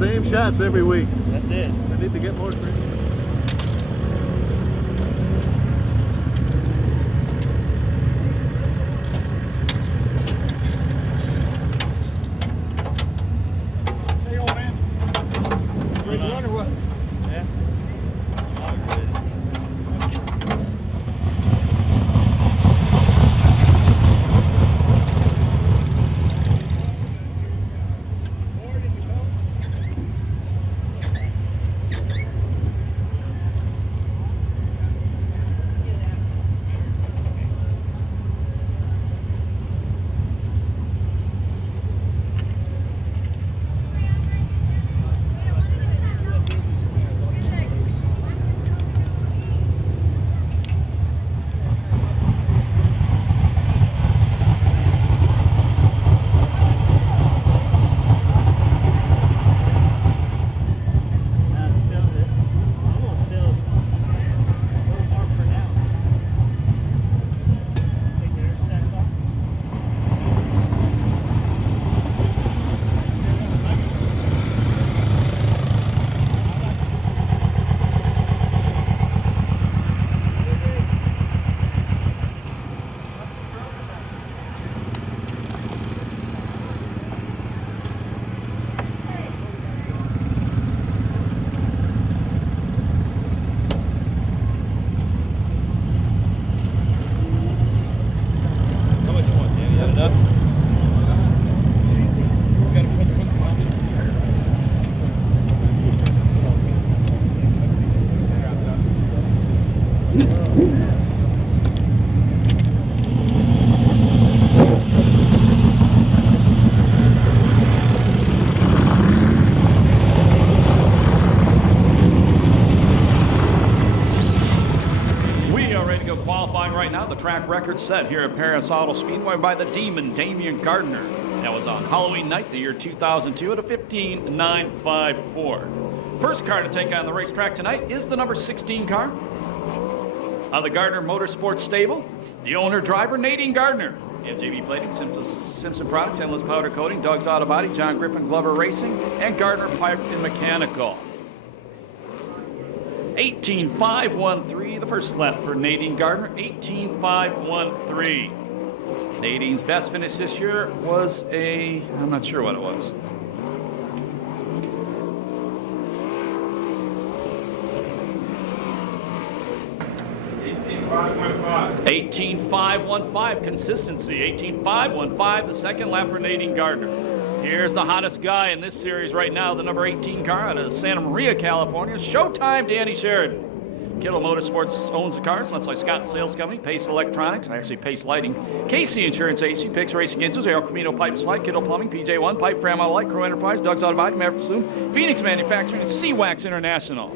same shots every week. That's it. I need to get more creative. Hey, old man. Ready to run or what? Yeah. All good. How much you want, Danny? Enough? Gotta put the We are ready to go qualifying right now. The track record set here at Perris Auto Speedway by the Demon, Damian Gardner. That was on Halloween night, the year 2002 at a 15.954. First car to take on the racetrack tonight is the number 16 car on the Gardner Motorsports stable. The owner driver, Nadine Gardner. MJB Plating, Simpson Products, Endless Powder Coating, Doug's Auto Body, John Griffin Glover Racing, and Gardner Pipe and Mechanical. 18.513, the first lap for Nadine Gardner, 18.513. Nadine's best finish this year was I'm not sure what it was. 18.515, consistency. 18.515, the second lap for Nadine Gardner. Here's the hottest guy in this series right now, the number 18 car out of Santa Maria, California. Showtime, Danny Sheridan. Kittle Motorsports owns the cars, much like Scott Sales Company, Pace Electronics, actually Pace Lighting, KC Insurance Agency, Pix Racing Engines, El Camino Pipe Supply, Kittle Plumbing, PJ1, Pipe Framont Light, Crow Enterprise, Doug's Auto Body, Maverick Saloon, Phoenix Manufacturing, and C-Wax International.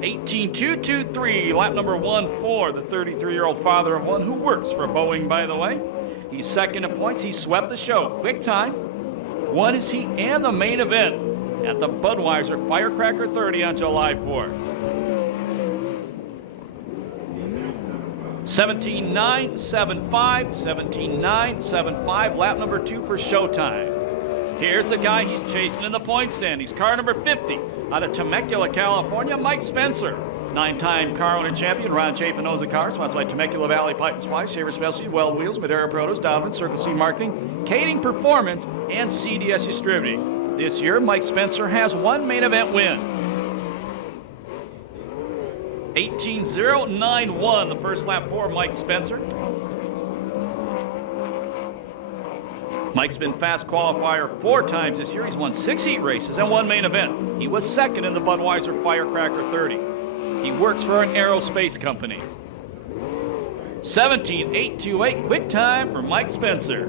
18.223, lap number 14, the 33-year-old father of one who works for Boeing, by the way. He's second in points. He swept the show. Quick time. Won his heat and the main event at the Budweiser Firecracker 30 on July 4th. 17.975, 17.975, lap number 2 for Showtime. Here's the guy he's chasing in the point stand. He's car number 50 out of Temecula, California, Mike Spencer. 9-time car owner champion, Ron Chapin owns the car, sponsored by Temecula Valley Pipe and Supply, Shaver Specialty, Well Wheels, Madera Protos, Donovan, Circle C Marketing, Kading Performance, and CDS Distributing. This year, Mike Spencer has one main event win. 18.091, the first lap for Mike Spencer. Mike's been fast qualifier 4 times this year. He's won 6 heat races and 1 main event. He was second in the Budweiser Firecracker 30. He works for an aerospace company. 17.828, quick time for Mike Spencer.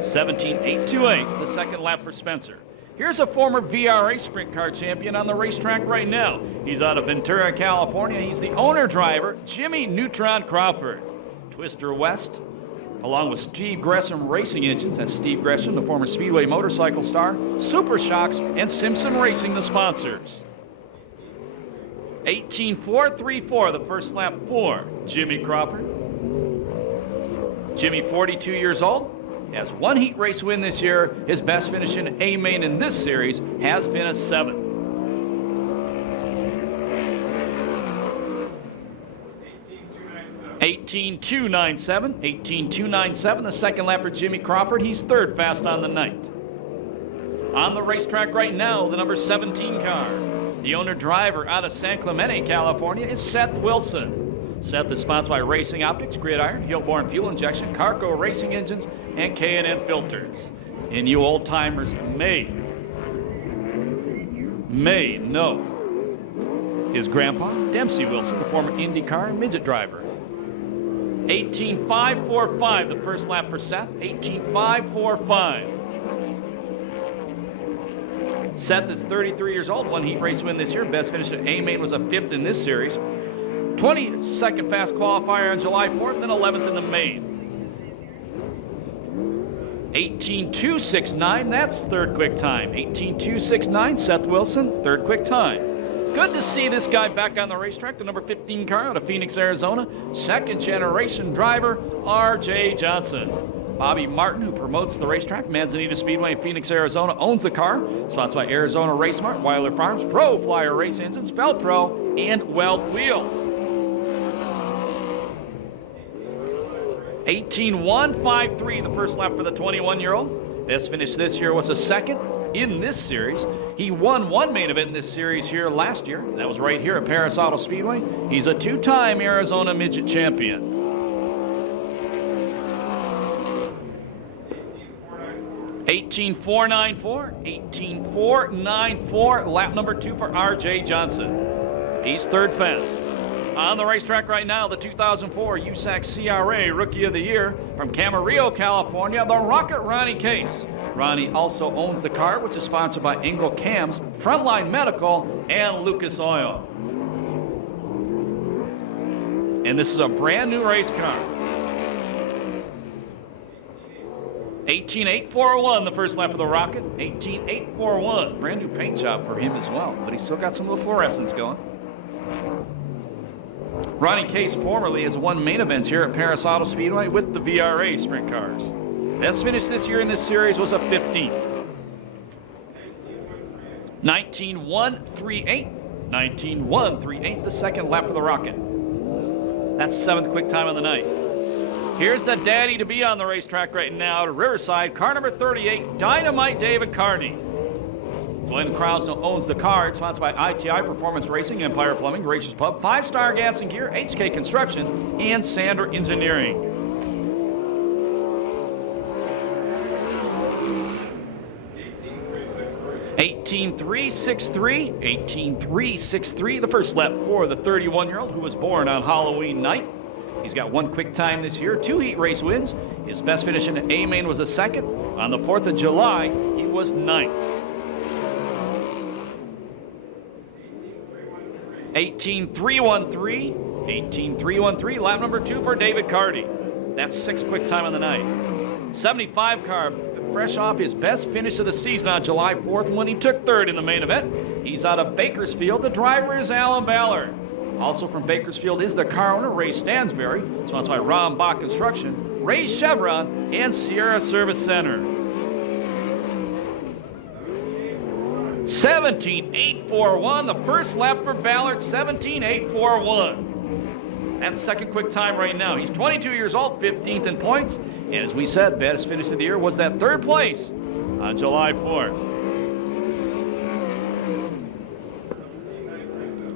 17.828, the second lap for Spencer. Here's a former VRA sprint car champion on the racetrack right now. He's out of Ventura, California. He's the owner driver, Jimmy Neutron Crawford. Twister West, along with Steve Gresham Racing Engines. That's Steve Gresham, the former Speedway motorcycle star, Super Shocks, and Simpson Racing, the sponsors. 18.434, the first lap for Jimmy Crawford. Jimmy, 42 years old, has one heat race win this year. His best finish in A main in this series has been a 7th. 18.297, 18.297, the second lap for Jimmy Crawford. He's third fast on the night. On the racetrack right now, the number 17 car. The owner driver out of San Clemente, California is Seth Wilson. Seth is sponsored by Racing Optics, Gridiron, Hillborn Fuel Injection, Carco Racing Engines, and K&N Filters. And you old timers may know his grandpa, Dempsey Wilson, the former IndyCar midget driver. 18.545, the first lap for Seth, 18.545. Seth is 33 years old, one heat race win this year. Best finish at A main was a 5th in this series. 22nd fast qualifier on July 4th, and 11th in the main. 18.269, that's third quick time. 18.269, Seth Wilson, third quick time. Good to see this guy back on the racetrack, the number 15 car out of Phoenix, Arizona. Second generation driver, R.J. Johnson. Bobby Martin, who promotes the racetrack, Manzanita Speedway in Phoenix, Arizona, owns the car. Sponsored by Arizona Race Mart, Weiler Farms, Pro Flyer Race Engines, Felpro, and Weld Wheels. 18.153, the first lap for the 21-year-old. Best finish this year was a 2nd in this series. He won one main event in this series here last year. That was right here at Perris Auto Speedway. He's a 2-time Arizona midget champion. 18.494, 18.494, lap number 2 for R.J. Johnson. He's third fast. On the racetrack right now, the 2004 USAC CRA Rookie of the Year from Camarillo, California, the Rocket Ronnie Case. Ronnie also owns the car, which is sponsored by Engel Cams, Frontline Medical, and Lucas Oil. And this is a brand new race car. 18.841, the first lap of the Rocket. 18.841, brand new paint job for him as well, but he's still got some little fluorescence going. Ronnie Case formerly has won main events here at Perris Auto Speedway with the VRA sprint cars. Best finish this year in this series was a 15th. 19.138, 19.138, the second lap of the Rocket. That's 7th quick time of the night. Here's the daddy to be on the racetrack right now at Riverside, car number 38, Dynamite David Carney. Glenn Krause owns the car. It's sponsored by ITI Performance Racing, Empire Plumbing, Gracious Pub, 5-Star Gas and Gear, HK Construction, and Sander Engineering. 18.363, 18.363, the first lap for the 31-year-old who was born on Halloween night. He's got one quick time this year, 2 heat race wins. His best finish in A main was a 2nd. On the 4th of July, he was 9th. 18.313, 18.313, lap number 2 for David Carty. That's 6th quick time of the night. 75 car, fresh off his best finish of the season on July 4th when he took 3rd in the main event. He's out of Bakersfield. The driver is Alan Ballard. Also from Bakersfield is the car owner, Ray Stansberry, sponsored by Ron Bach Construction, Ray Chevron, and Sierra Service Center. 17.841, the first lap for Ballard, 17.841. That's 2nd quick time right now. He's 22 years old, 15th in points, and as we said, best finish of the year was that 3rd place on July 4th.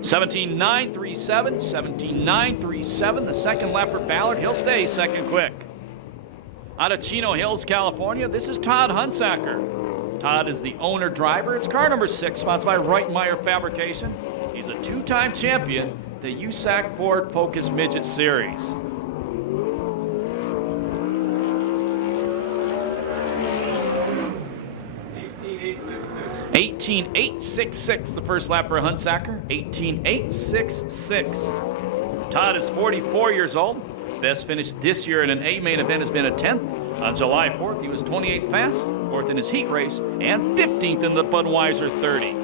17.937, 17.937, the second lap for Ballard. He'll stay 2nd quick. Out of Chino Hills, California, this is Todd Hunsacker. Todd is the owner driver. It's car number 6, sponsored by Reitmeyer Fabrication. He's a 2-time champion, the USAC Ford Focus Midget Series. 18.866, the first lap for Hunsacker. 18.866. Todd is 44 years old. Best finish this year in an A main event has been a 10th. On July 4th, he was 28th fast, 4th in his heat race, and 15th in the Budweiser 30.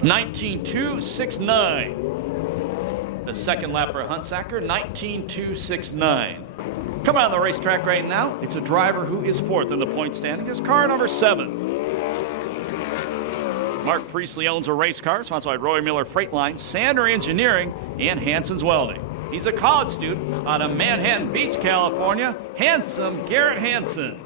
19.269. The second lap for Hunsaker, 19.269. Coming on the racetrack right now, it's a driver who is fourth in the point standing. His car number 7. Mark Priestley owns a race car, sponsored by Roy Miller Freight Line, Sander Engineering, and Hanson's Welding. He's a college student out of Manhattan Beach, California. Handsome Garrett Hanson.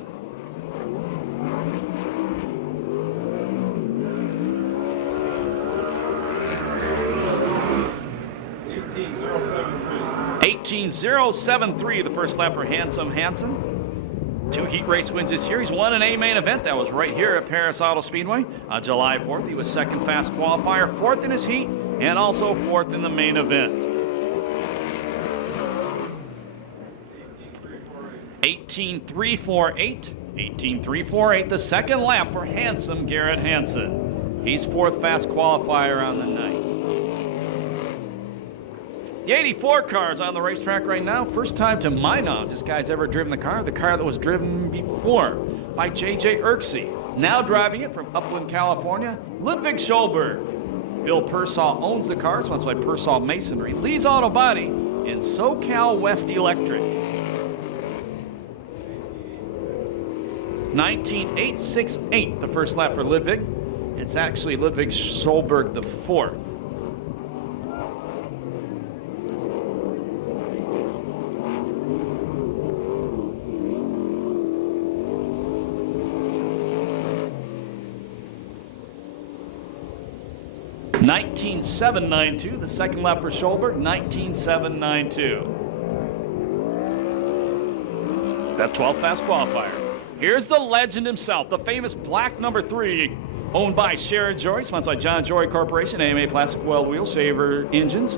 $18.073, the first lap for Handsome Hanson. 2 heat race wins this year. He's won an A main event. That was right here at Perris Auto Speedway on July 4th. He was second fast qualifier, 4th in his heat, and also 4th in the main event. 18.348. 18.348, the second lap for Handsome Garrett Hanson. He's 4th fast qualifier on the night. The 84 car's on the racetrack right now. First time to my knowledge this guy's ever driven the car that was driven before by J.J. Erksey. Now driving it from Upland, California, Ludwig Schulberg. Bill Persall owns the car, sponsored by Persall Masonry, Lee's Auto Body, and SoCal West Electric. 19.868, the first lap for Ludwig. It's actually Ludwig Schulberg the 4th. $19.792, the second lap for Schulberg, 19.792. That 12th fast qualifier. Here's the legend himself, the famous black number 3, owned by Sharon Jory, sponsored by John Jory Corporation, AMA Plastic Weld Wheels, Shaver Engines,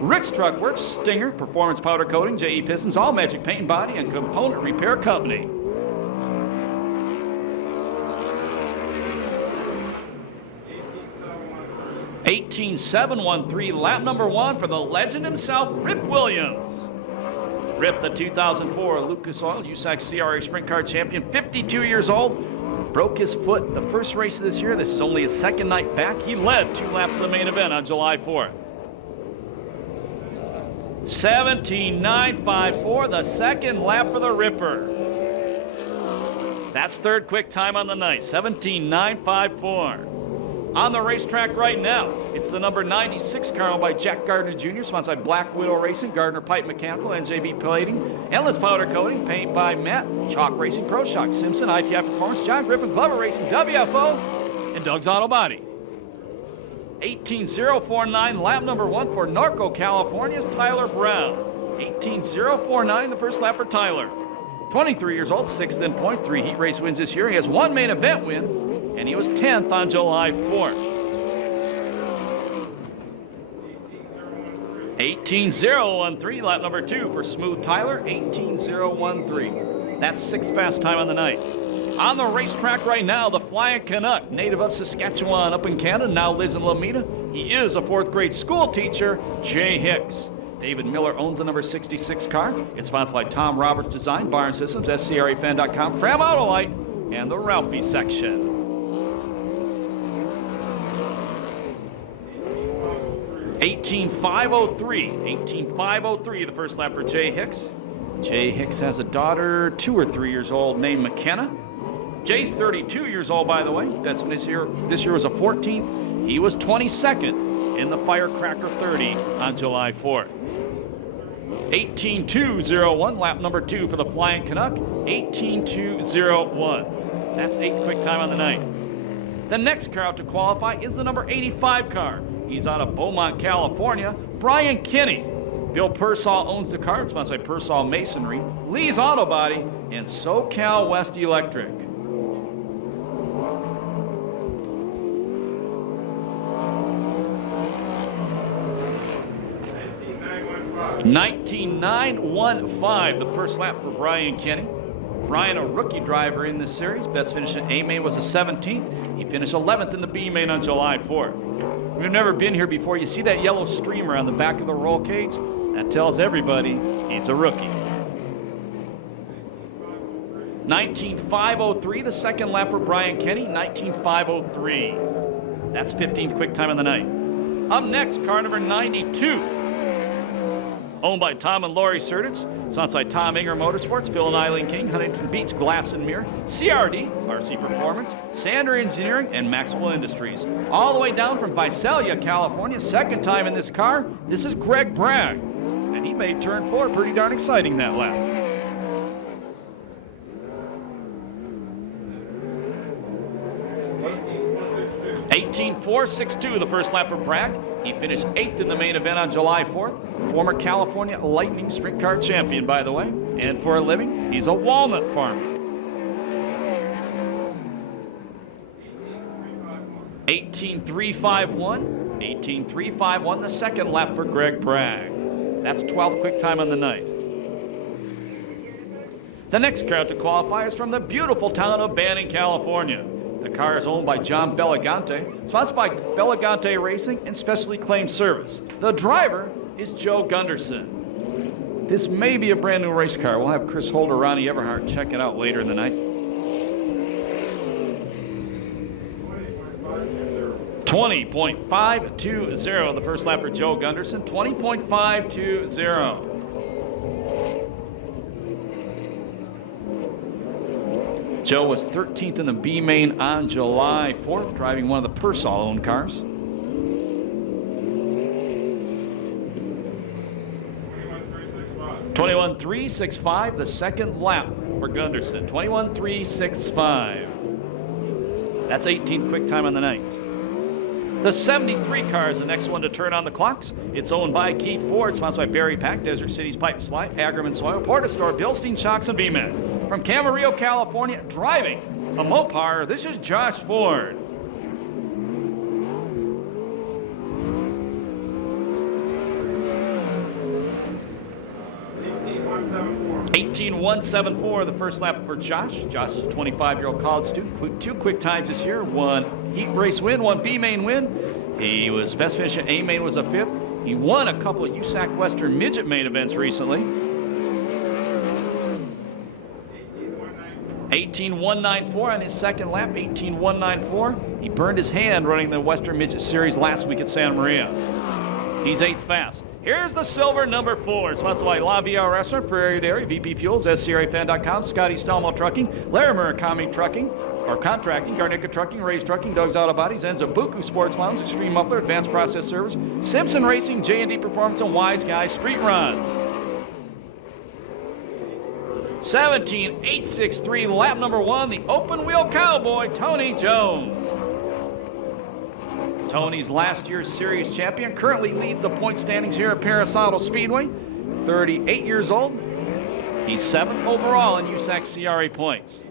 Rick's Truck Works, Stinger, Performance Powder Coating, JE Pistons, All Magic Paint and Body, and Component Repair Company. $18.713, lap number 1 for the legend himself, Rip Williams. Rip, the 2004 Lucas Oil USAC CRA Sprint Car Champion, 52 years old, broke his foot the first race of this year. This is only his second night back. He led 2 laps of the main event on July 4th. 17.954, the second lap for the Ripper. That's third quick time on the night, 17.954. On the racetrack right now, it's the number 96 car owned by Jack Gardner Jr., sponsored by Black Widow Racing, Gardner Pipe Mechanical, NJB Plating, Endless Powder Coating, Paint by Matt, Chalk Racing, Pro Shock, Simpson, ITI Performance, John Griffin, Glover Racing, WFO, and Doug's Auto Body. 18.049, lap number 1 for Norco, California's Tyler Brown. 18.049, the first lap for Tyler. 23 years old, 6th in points, 3 heat race wins this year. He has 1 main event win, and he was 10th on July 4th. 18.013, lap number 2 for Smooth Tyler, 18.013. That's 6th fast time on the night. On the racetrack right now, the Flying Canuck, native of Saskatchewan up in Canada, now lives in Lomita. He is a 4th grade school teacher, Jay Hicks. David Miller owns the number 66 car. It's sponsored by Tom Roberts Design, Barn Systems, SCRAFan.com, Fram Autolite, and the Ralphie section. 18.503, the first lap for Jay Hicks. Jay Hicks has a daughter, 2 or 3 years old, named McKenna. Jay's 32 years old, by the way. That's this year was a 14th. He was 22nd in the Firecracker 30 on July 4th. 18.201, lap number 2 for the Flying Canuck, 18.201. That's 8th quick time on the night. The next car out to qualify is the number 85 car. He's out of Beaumont, California, Brian Kinney. Bill Persall owns the car. It's sponsored by Persall Masonry, Lee's Auto Body, and SoCal West Electric. 19.915, the first lap for Brian Kinney. Brian, a rookie driver in this series. Best finish in A main was a 17th. He finished 11th in the B main on July 4th. We've never been here before. You see that yellow streamer on the back of the roll cage? That tells everybody he's a rookie. 19.503, the second lap for Brian Kinney, 19.503. That's 15th quick time of the night. Up next, car number 92. owned by Tom and Lori Sertitz. Sponsored by Tom Inger Motorsports, Phil and Eileen King, Huntington Beach Glass and Mirror, CRD, RC Performance, Sander Engineering, and Maxwell Industries. All the way down from Visalia, California, second time in this car, this is Greg Bragg. And he made turn 4 pretty darn exciting that lap. .18.462 the first lap for Bragg. He finished 8th in the main event on July 4th. Former California Lightning Sprint Car champion, by the way. And for a living, he's a walnut farmer. 18.351. 18.351 the second lap for Greg Bragg. That's 12th quick time on the night. The next car to qualify is from the beautiful town of Banning, California. The car is owned by John Belagante, sponsored by Belagante Racing and Specially Claimed Service. The driver is Joe Gunderson. This may be a brand new race car. We'll have Chris Holder, Ronnie Everhart check it out later in the night. 20.520 the first lap for Joe Gunderson. 20.520. Joe was 13th in the B main on July 4th, driving one of the Persol-owned cars. 21.365 the second lap for Gunderson. 21.365. That's 18th quick time on the night. The 73 car is the next one to turn on the clocks. It's owned by Keith Ford, sponsored by Barry Pack, Desert Cities Pipe Supply, Agerman Soil, Porta Store, Bilstein Shocks, and VMAT. From Camarillo, California, driving a Mopar, this is Josh Ford. .18.174 the first lap for Josh. Josh is a 25-year-old college student. Two quick times this year. One heat race win, one B main win. He was best finish at A main, was a 5th. He won a couple of USAC Western Midget main events recently. 18.194 on his second lap. 18.194. He burned his hand running the Western Midget Series last week at Santa Maria. He's 8th fast. Here's the silver number 4, sponsored by La Via Restaurant, Ferrari Dairy, VP Fuels, SCRAFan.com, Scotty Stalmo Trucking, Larry Murakami Trucking, or Contracting, Garnica Trucking, Ray's Trucking, Doug's Auto Bodies, Enzabuku Sports Lounge, Extreme Muffler, Advanced Process Service, Simpson Racing, J&D Performance, and Wise Guys Street Runs. 17.863, lap number 1, the open wheel cowboy, Tony Jones. Tony's last year's series champion, currently leads the point standings here at Perris Auto Speedway. 38 years old. He's 7th overall in USAC CRA points.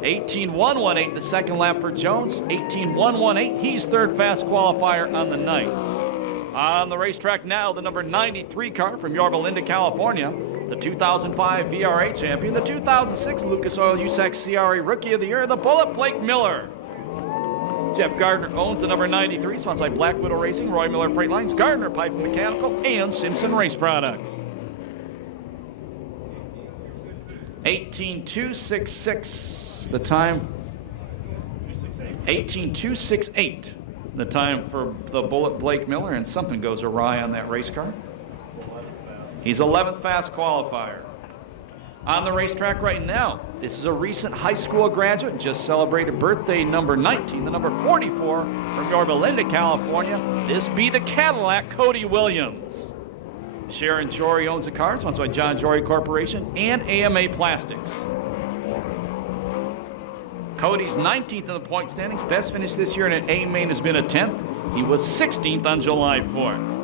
18.118 the second lap for Jones. 18.118, he's 3rd fast qualifier on the night. On the racetrack now, the number 93 car from Yorba Linda, California. The 2005 VRA champion, the 2006 Lucas Oil USAC CRA Rookie of the Year, the Bullet Blake Miller. Jeff Gardner owns the number 93, sponsored by Black Widow Racing, Roy Miller Freight Lines, Gardner Pipe and Mechanical, and Simpson Race Products. 18.266 the time. 18.268 the time for the Bullet Blake Miller, and something goes awry on that race car. He's 11th fast qualifier. On the racetrack right now, this is a recent high school graduate, just celebrated birthday number 19, the number 44 from Yorba Linda, California. This be the Cadillac, Cody Williams. Sharon Jory owns the car, sponsored by John Jory Corporation and AMA Plastics. Cody's 19th in the point standings. Best finish this year in an A main has been a 10th. He was 16th on July 4th.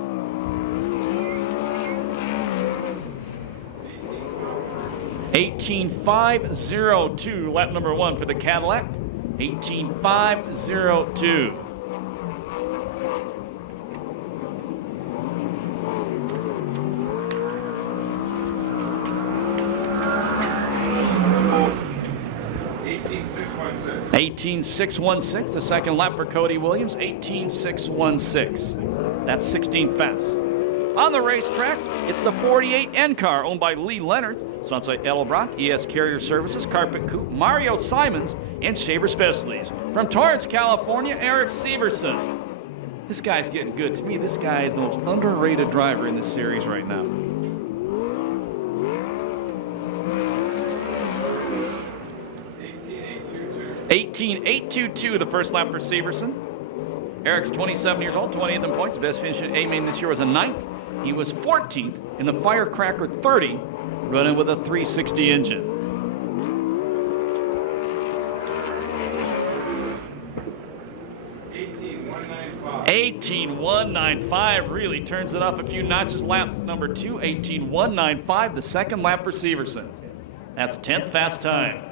18.502, lap number 1 for the Cadillac. 18.502. $18.616, the second lap for Cody Williams. 18.616. That's 16 fast. On the racetrack, it's the 48N car owned by Lee Leonard, sponsored by Edelbrock, ES Carrier Services, Carpet Coupe, Mario Simons, and Shaver Specialties. From Torrance, California, Eric Severson. This guy's getting good. To me, this guy is the most underrated driver in this series right now. 18.822 the first lap for Severson. Eric's 27 years old, 20th in points. Best finish at A-Main this year was a 9th. He was 14th in the Firecracker 30, running with a 360 engine. 18.195 really turns it up a few notches. Lap number 2, 18.195, the second lap for Severson. That's 10th fast time.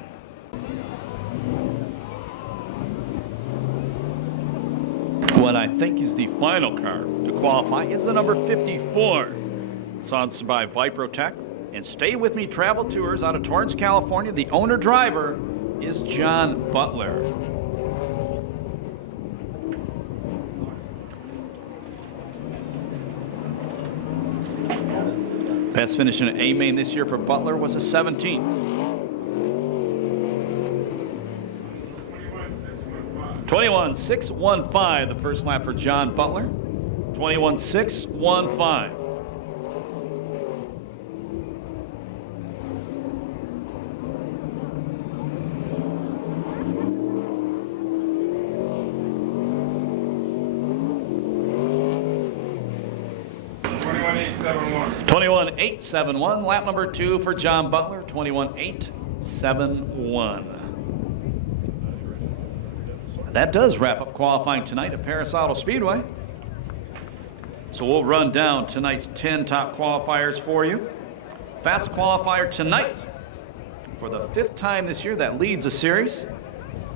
What I think is the final car to qualify is the number 54. Sponsored by Viprotech and Stay With Me Travel Tours out of Torrance, California. The owner-driver is John Butler. Best finish in A-Main this year for Butler was a 17th. 21.615 the first lap for John Butler. 21.615. .871, lap number 2 for John Butler, 21.871. That does wrap up qualifying tonight at Perris Auto Speedway. So we'll run down tonight's 10 top qualifiers for you. Fast qualifier tonight for the 5th time this year that leads the series.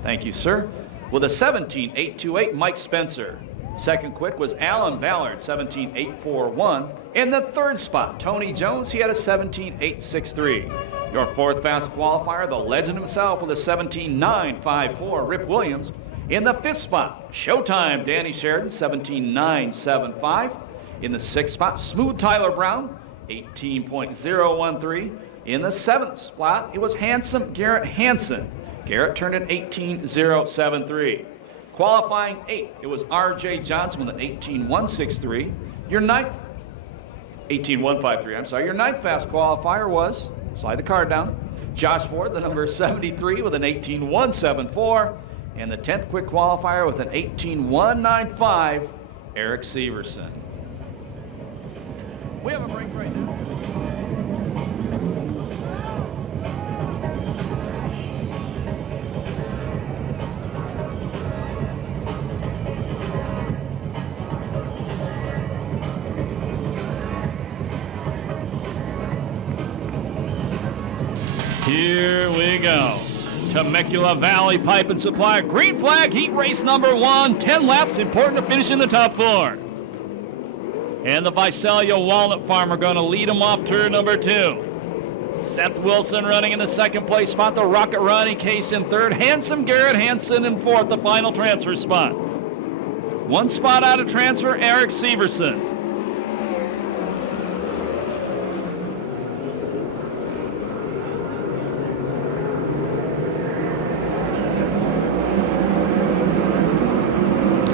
Thank you, sir. With a 17.828, Mike Spencer. Second quick was Alan Ballard, 17.841. In the 3rd spot, Tony Jones, he had a 17.863. Your 4th fast qualifier, the legend himself with a 17.954, Rip Williams. In the 5th spot, Showtime, Danny Sheridan, 17.975. In the 6th spot, Smooth Tyler Brown, 18.013. In the 7th spot, it was Handsome Garrett Hansen. Garrett turned in 18.073. Qualifying 8, it was R.J. Johnson with an 18.163. Your 9th, 18.153, I'm sorry. Your 9th fast qualifier was, slide the card down, Josh Ford, the number 73 with an 18.174. And the 10th quick qualifier with an 18.195, Eric Severson. We have a break right now. Here we go. Temecula Valley Pipe and Supply, green flag, heat race number 1, 10 laps, important to finish in the top 4. And the Visalia Walnut Farm are going to lead them off turn number 2. Seth Wilson running in the 2nd place spot, the Rocket Ronnie Case in 3rd, Handsome Garrett Hansen in 4th, the final transfer spot. 1 spot out of transfer, Eric Severson.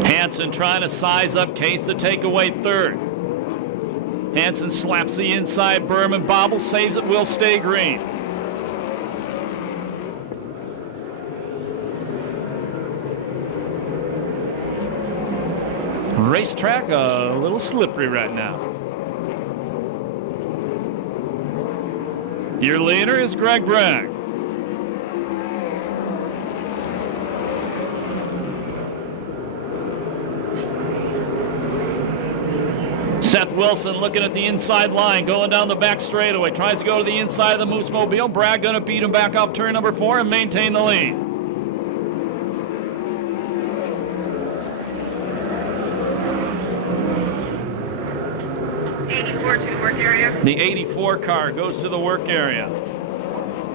Hansen trying to size up Case to take away 3rd. Hansen slaps the inside berm and bobble, saves it, will stay green. Racetrack a little slippery right now. Your leader is Greg Bragg. Seth Wilson looking at the inside line, going down the back straightaway, tries to go to the inside of the Moose Mobile. Bragg going to beat him back off turn number 4 and maintain the lead. '84 to the work area. The 84 car goes to the work area.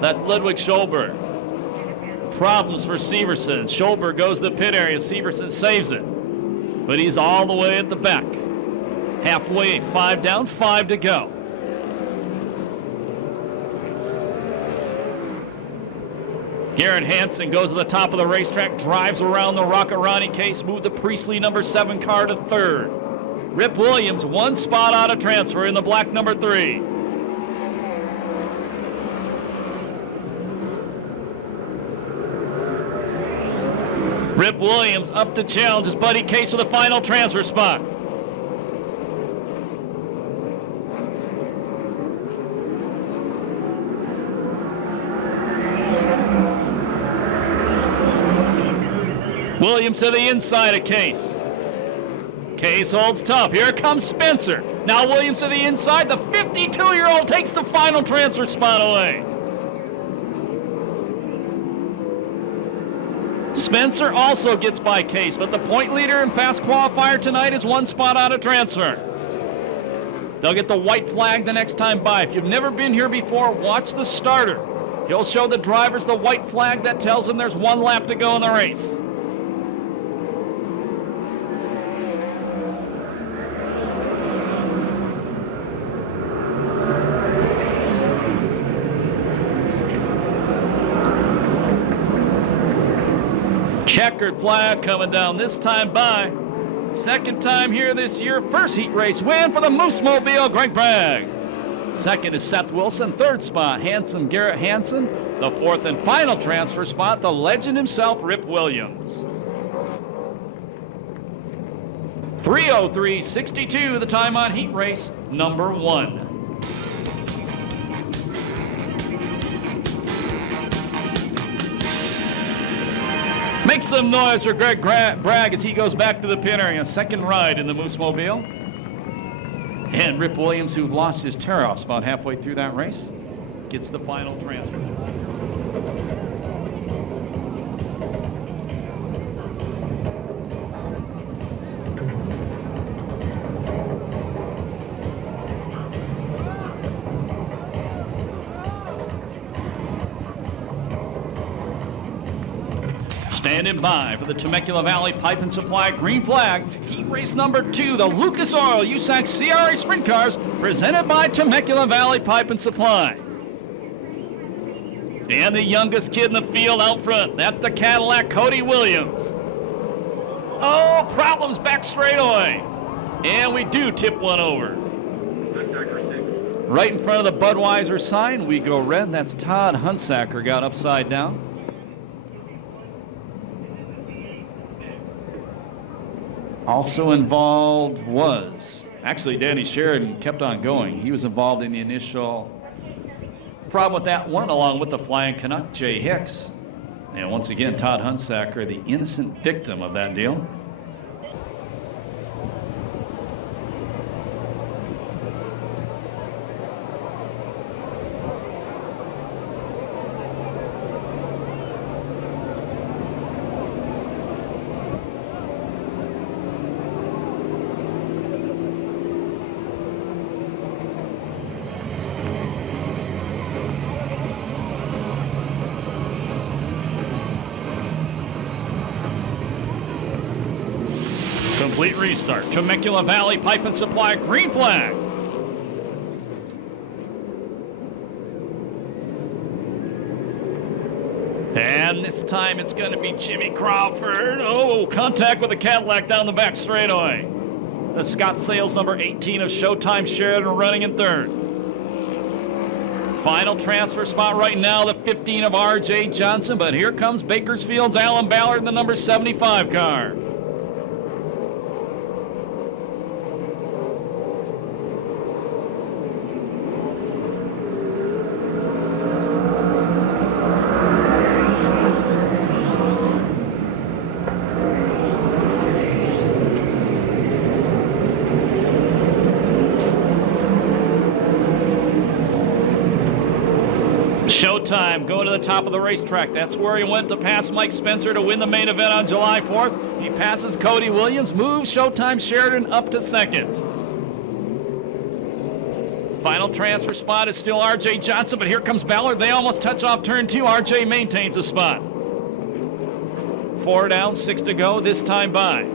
That's Ludwig Schulberg. Problems for Severson. Schulberg goes to the pit area. Severson saves it, but he's all the way at the back. Halfway, 5 down, 5 to go. Garrett Hansen goes to the top of the racetrack, drives around the Rocket Ronnie Case, moved the Priestley number 7 car to 3rd. Rip Williams, 1 spot out of transfer in the black number 3. Rip Williams up to challenge his buddy Case for the final transfer spot. Williams to the inside of Case. Case holds tough. Here comes Spencer. Now Williams to the inside. The 52-year-old takes the final transfer spot away. Spencer also gets by Case, but the point leader and fast qualifier tonight is one spot out of transfer. They'll get the white flag the next time by. If you've never been here before, watch the starter. He'll show the drivers the white flag that tells them there's one lap to go in the race. Checkered flag coming down this time by. Second time here this year. First heat race win for the Moose Mobile, Greg Bragg. Second is Seth Wilson. Third spot, handsome Garrett Hansen. The fourth and final transfer spot, the legend himself, Rip Williams. 3:03.62, the time on heat race number 1. Make some noise for Greg Bragg as he goes back to the pin area. Second ride in the Moose Mobile. And Rip Williams, who lost his tear-offs about halfway through that race, gets the final transfer. Standing by for the Temecula Valley Pipe and Supply green flag. Heat race number 2, the Lucas Oil USAC CRA Sprint Cars, presented by Temecula Valley Pipe and Supply. And the youngest kid in the field out front, that's the Cadillac Cody Williams. Oh, problems back straightaway. And we do tip one over. Right in front of the Budweiser sign, we go red. That's Todd Hunsacker got upside down. Also involved was, actually Danny Sheridan kept on going. He was involved in the initial problem with that one, along with the Flying Canuck, Jay Hicks. And once again, Todd Hunsacker, the innocent victim of that deal. Complete restart. Temecula Valley Pipe and Supply green flag. And this time it's going to be Jimmy Crawford. Oh, contact with the Cadillac down the back straightaway. The Scott Sales number 18 of Showtime Sheridan running in third. Final transfer spot right now, the 15 of R.J. Johnson, but here comes Bakersfield's Alan Ballard in the number 75 car. Showtime going to the top of the racetrack. That's where he went to pass Mike Spencer to win the main event on July 4th. He passes Cody Williams, moves Showtime Sheridan up to second. Final transfer spot is still R.J. Johnson, but here comes Ballard. They almost touch off turn 2. R.J. maintains a spot. 4 down, 6 to go, this time by.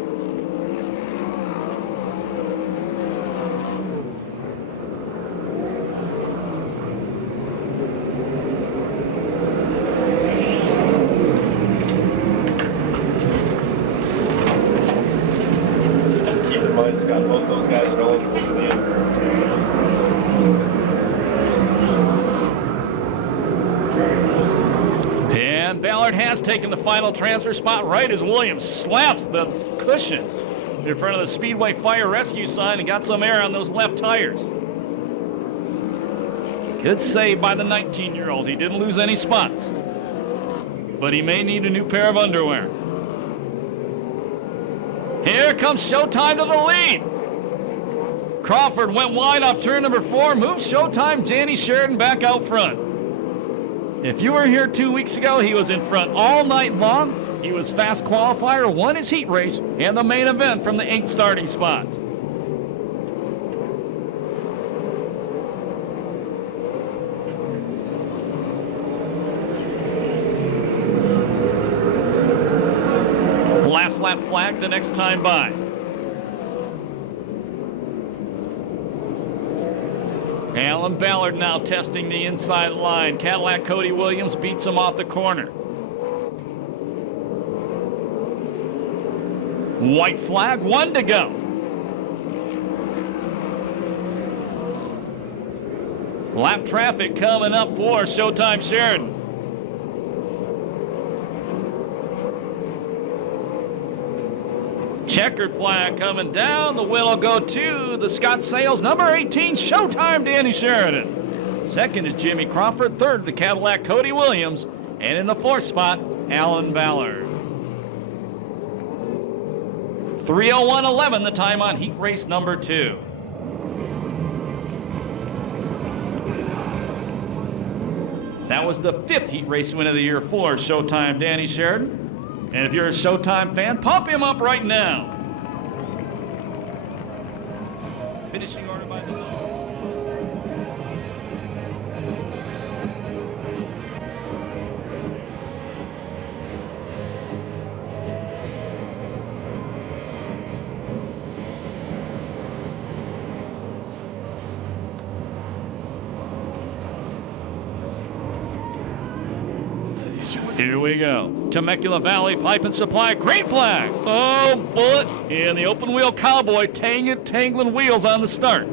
Scott, both those guys are eligible for the end. Alan Ballard has taken the final transfer spot right as Williams slaps the cushion in front of the Speedway fire rescue sign and got some air on those left tires. Good save by the 19-year-old. He didn't lose any spots, but he may need a new pair of underwear. Here comes Showtime to the lead. Crawford went wide off turn number 4, moved Showtime Danny Sheridan back out front. If you were here 2 weeks ago, he was in front all night long. He was fast qualifier, won his heat race, and the main event from the 8th starting spot. Last lap flag the next time by. Alan Ballard now testing the inside line. Cadillac Cody Williams beats him off the corner. White flag, 1 to go. Lap traffic coming up for Showtime Sheridan. Checkered flag coming down. The wheel will go to the Scott Sales, number 18, Showtime Danny Sheridan. Second is Jimmy Crawford. Third, the Cadillac Cody Williams. And in the 4th spot, Alan Ballard. 3:01:11, the time on heat race number 2. That was the 5th heat race win of the year for Showtime Danny Sheridan. And if you're a Showtime fan, pump him up right now. Finishing order by the... Here we go. Temecula Valley Pipe and Supply, green flag. Oh, bullet in the open wheel cowboy, tangling wheels on the start.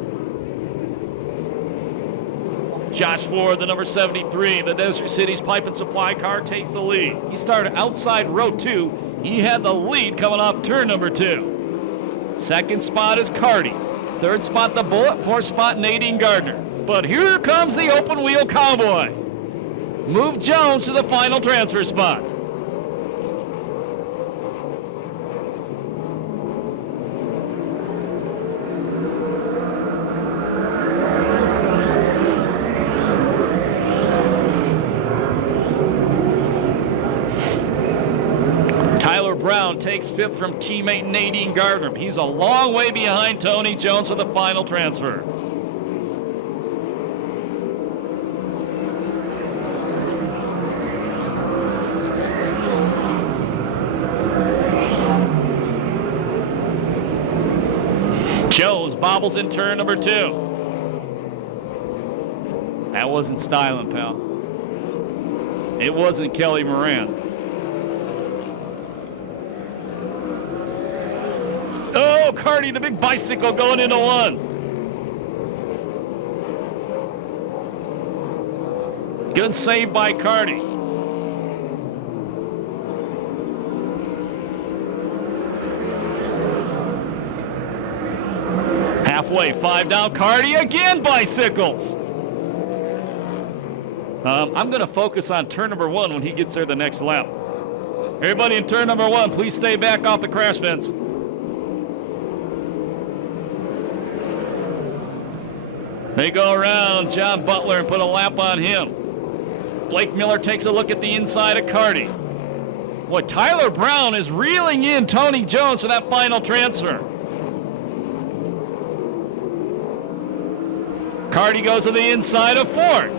Josh Ford, the number 73, the Desert Cities Pipe and Supply car, takes the lead. He started outside row 2. He had the lead coming off turn number 2. Second spot is Carty. Third spot, the Bullet. Fourth spot, Nadine Gardner. But here comes the open wheel cowboy. Move Jones to the final transfer spot. Tyler Brown takes 5th from teammate Nadine Gardner. He's a long way behind Tony Jones for the final transfer. Jones bobbles in turn number 2. That wasn't styling, pal. It wasn't Kelly Moran. Oh, Carty, the big bicycle going into 1. Good save by Carty. Halfway, 5 down, Carty again, bicycles. I'm going to focus on turn number 1 when he gets there the next lap. Everybody in turn number 1, please stay back off the crash fence. They go around John Butler and put a lap on him. Blake Miller takes a look at the inside of Carty. Boy, Tyler Brown is reeling in Tony Jones for that final transfer. Carty goes to the inside of Ford.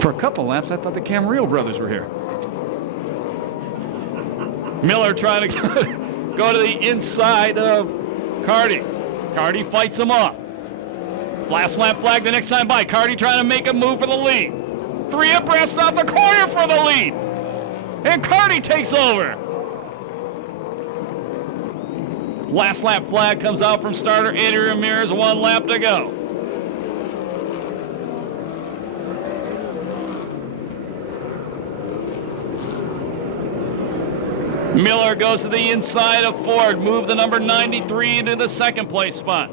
For a couple laps, I thought the Camarillo brothers were here. Miller trying to go to the inside of Carty. Carty fights him off. Last lap flag the next time by. Carty trying to make a move for the lead. 3 abreast off the corner for the lead. And Carty takes over. Last lap flag comes out from starter Eddie Ramirez. 1 lap to go. Miller goes to the inside of Ford. Move the number 93 into the second place spot.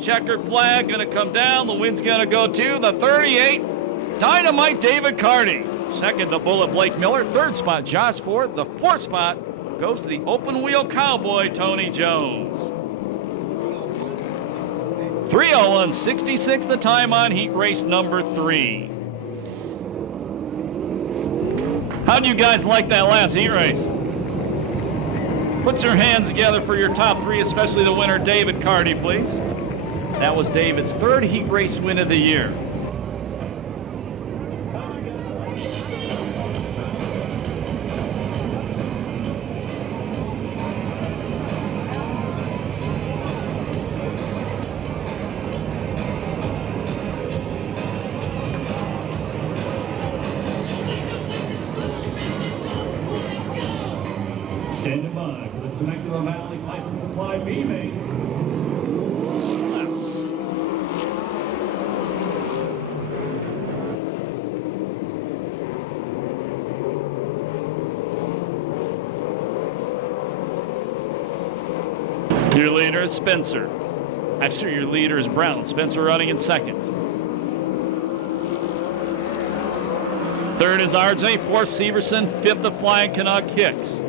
Checkered flag going to come down. The wind's going to go to the 38. Dynamite David Carty. Second, the Bullet Blake Miller. Third spot, Josh Ford. The fourth spot goes to the open wheel cowboy, Tony Jones. 3:01.66 the time on heat race number 3. How'd you guys like that last heat race? Put your hands together for your top 3, especially the winner, David Carty, please. That was David's 3rd heat race win of the year. Standing by for the Temecula Valley Pipe and Supply B-Main. Your leader is Spencer. Actually, your leader is Brown. Spencer running in second. Third is RJ. Fourth, Severson. Fifth, the Flying Canuck Hicks.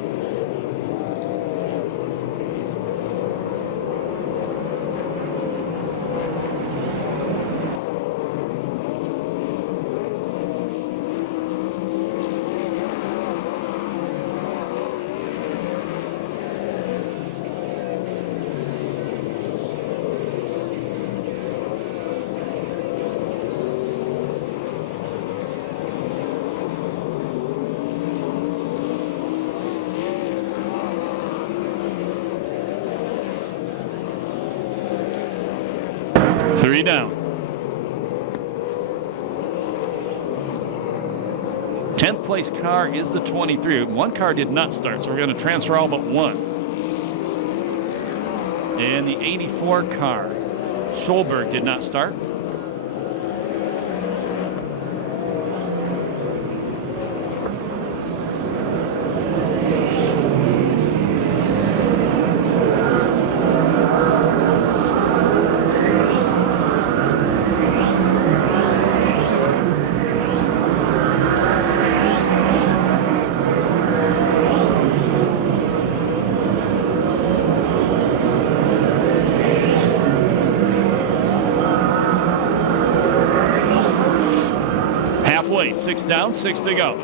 Three down. 10th place car is the 23. One car did not start, so we're going to transfer all but one. And the 84 car, Schulberg, did not start. Halfway, 6 down, 6 to go.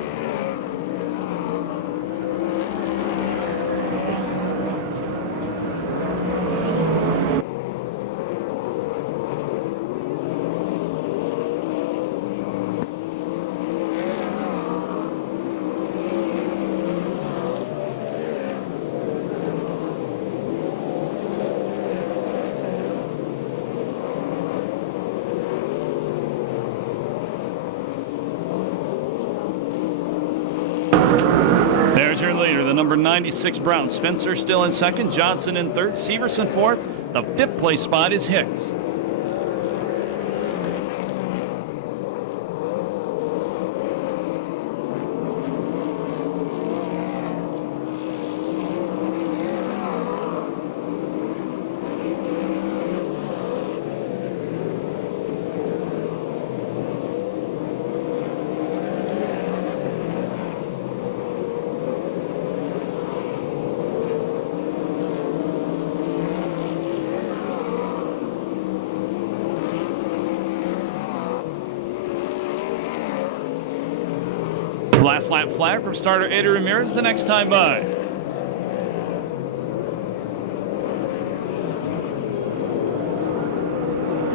There's your leader, the number 96 Brown. Spencer still in second, Johnson in third, Severson fourth. The 5th place spot is Hicks. Last lap flag from starter Eddie Ramirez the next time by.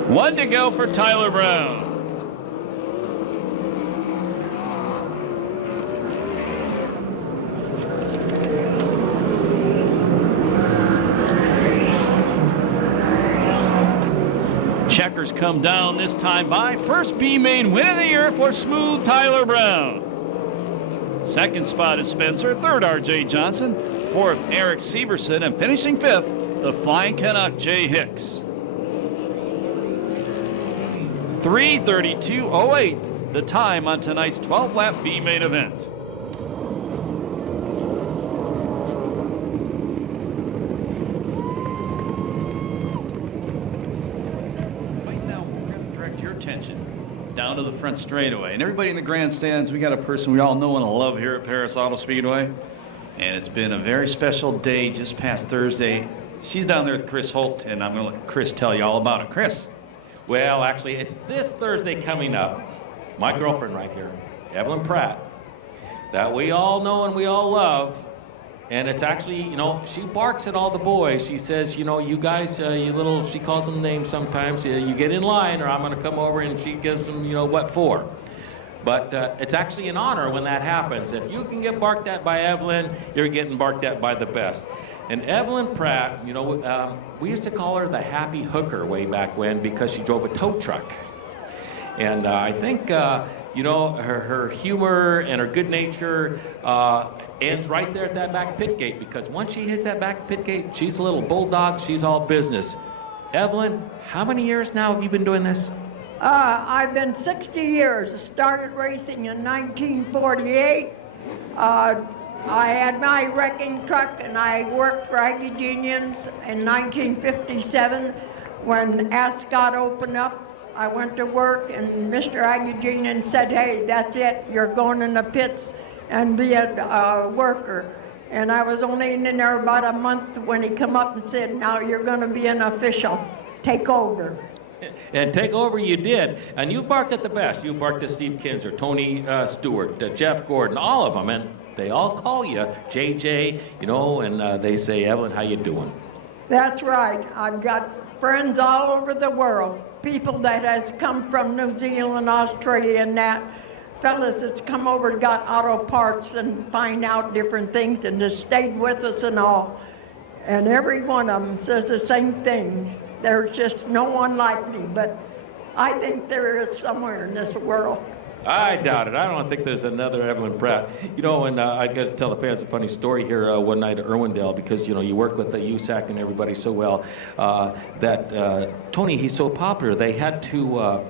One to go for Tyler Brown. Checkers come down this time by. First B-Main win of the year for Smooth Tyler Brown. Second spot is Spencer. Third, R.J. Johnson. Fourth, Eric Severson. And finishing 5th, the Flying Canuck, Jay Hicks. 3:32:08, the time on tonight's 12-lap B main event. Right now, we're going to direct your attention down to the front straightaway. And everybody in the grandstands, we got a person we all know and love here at Perris Auto Speedway. And it's been a very special day just past Thursday. She's down there with Chris Holt, and I'm going to let Chris tell you all about it. Chris. Well, actually, it's this Thursday coming up. My girlfriend right here, Evelyn Pratt, that we all know and we all love. And it's actually, you know, she barks at all the boys. She says, you know, you guys, you little, she calls them names sometimes. You get in line or I'm going to come over, and she gives them, you know, what for. But it's actually an honor when that happens. If you can get barked at by Evelyn, you're getting barked at by the best. And Evelyn Pratt, you know, we used to call her the happy hooker way back when because she drove a tow truck. And I think, you know, her humor and her good nature ends right there at that back pit gate, because once she hits that back pit gate, she's a little bulldog, she's all business. Evelyn, how many years now have you been doing this? I've been 60 years. I started racing in 1948. I had my wrecking truck, and I worked for Aggie Unions in 1957. When Ascot opened up, I went to work, and Mr. Aggie Union said, hey, that's it, you're going in the pits and be a worker. And I was only in there about a month when he come up and said, now you're going to be an official. Take over. And take over you did. And you barked at the best. You barked at Steve Kinzer, Tony Stewart, Jeff Gordon, all of them. And they all call you JJ, you know, and they say, Evelyn, how you doing? That's right. I've got friends all over the world. People that has come from New Zealand, Australia, and that. Fellas that's come over and got auto parts and find out different things and just stayed with us and all. And every one of them says the same thing. There's just no one like me, but I think there is somewhere in this world. I doubt it. I don't think there's another Evelyn Pratt. You know, and I got to tell the fans a funny story here one night at Irwindale, because, you know, you work with the USAC and everybody so well that Tony, he's so popular, they had to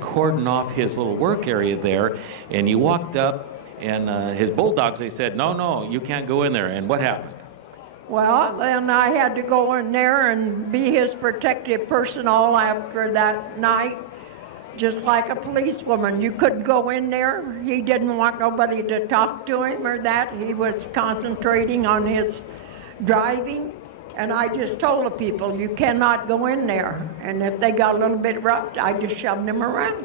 cordon off his little work area there, and you walked up, and his bulldogs, they said, no, you can't go in there. And what happened? Well, then I had to go in there and be his protective person all after that night, just like a policewoman. You couldn't go in there. He didn't want nobody to talk to him or that. He was concentrating on his driving. And I just told the people, you cannot go in there. And if they got a little bit rough, I just shoved them around.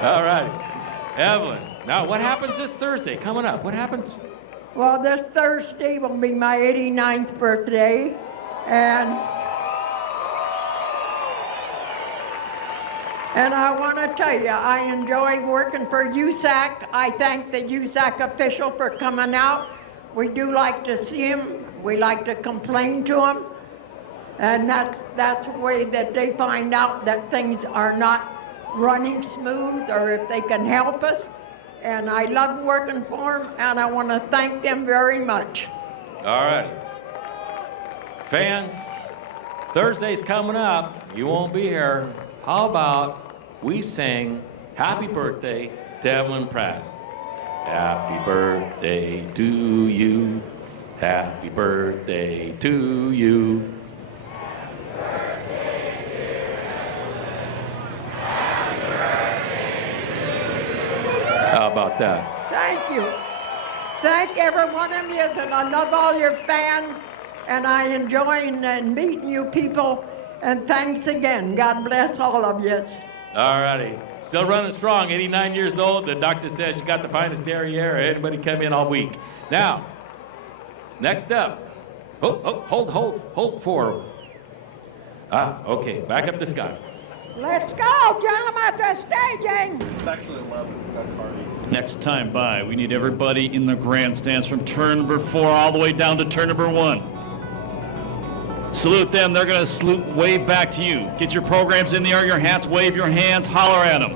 All right. Evelyn, now what happens this Thursday coming up? What happens? Well, this Thursday will be my 89th birthday, and I want to tell you, I enjoy working for USAC. I thank the USAC official for coming out. We do like to see him. We like to complain to him, and that's a way that they find out that things are not running smooth, or if they can help us. And I love working for them, and I want to thank them very much. All righty. Fans, Thursday's coming up. You won't be here. How about we sing happy birthday to Evelyn Pratt? Happy birthday to you. Happy birthday to you. How about that? Thank you. Thank every one of you, and I love all your fans, and I enjoy meeting you people, and thanks again. God bless all of you. All righty. Still running strong, 89 years old. The doctor says she's got the finest derriere. Anybody come in all week. Now, next up. Hold for. Okay, back up the sky. Let's go, gentlemen, to staging. It's actually 11. Got Cardi. Next time by, we need everybody in the grandstands from turn number 4 all the way down to turn number 1. Salute them. They're going to salute, wave back to you. Get your programs in the air, your hats, wave your hands, holler at them.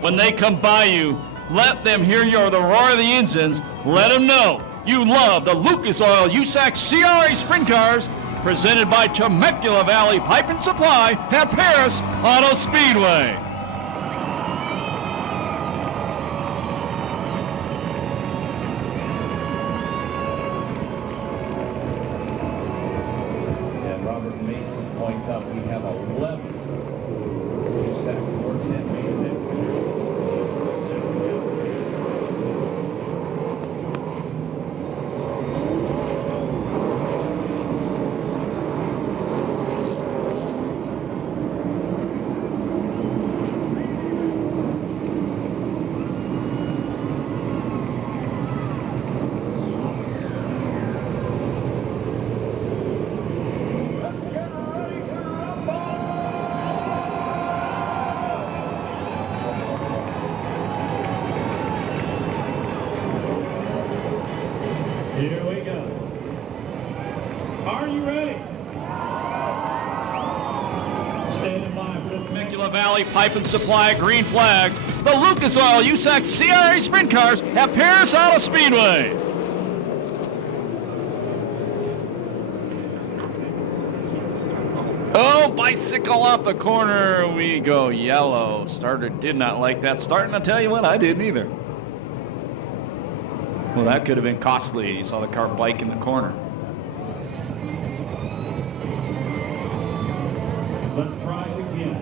When they come by you, let them hear the roar of the engines. Let them know you love the Lucas Oil USAC CRA Sprint Cars, presented by Temecula Valley Pipe and Supply at Perris Auto Speedway. And Robert Mason points out we have 11 USAC 410 main event winners. Here we go. Are you ready? Standing by for the Temecula Valley Pipe and Supply green flag. The Lucas Oil USAC CRA Sprint Cars at Perris Auto Speedway. Oh, bicycle off the corner. We go yellow. Starter did not like that starting. I'll tell you what, I didn't either. Well, that could have been costly. You saw the car bike in the corner. Let's try it again.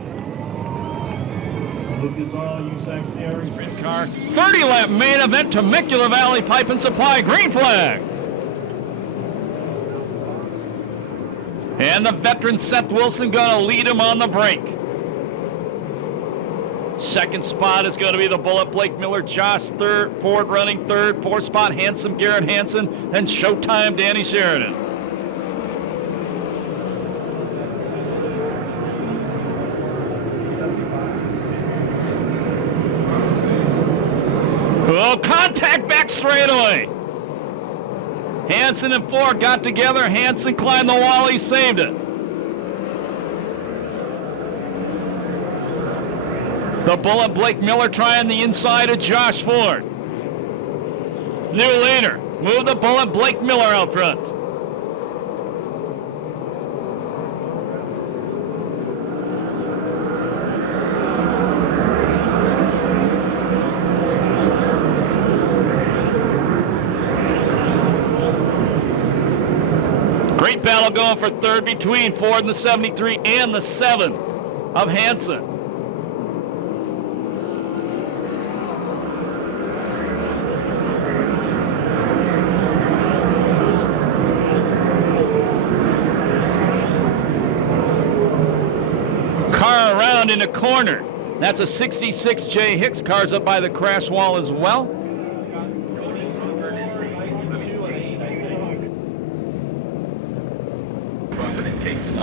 Lucas Oil USAC CRA Sprint Car 30-lap main event, Temecula Valley Pipe and Supply green flag. And the veteran Seth Wilson gonna lead him on the break. Second spot is going to be the Bullet Blake Miller, Josh third, Ford running third, fourth spot Handsome Garrett Hansen, then Showtime Danny Sheridan. Oh, contact back straightaway. Hansen and Ford got together. Hansen climbed the wall. He saved it. The Bullet Blake Miller trying the inside of Josh Ford. New leader. Move the Bullet Blake Miller out front. Great battle going for third between Ford and the 73 and the 7 of Hansen. Car around in the corner. That's a 66 J Hicks. Car's up by the crash wall as well.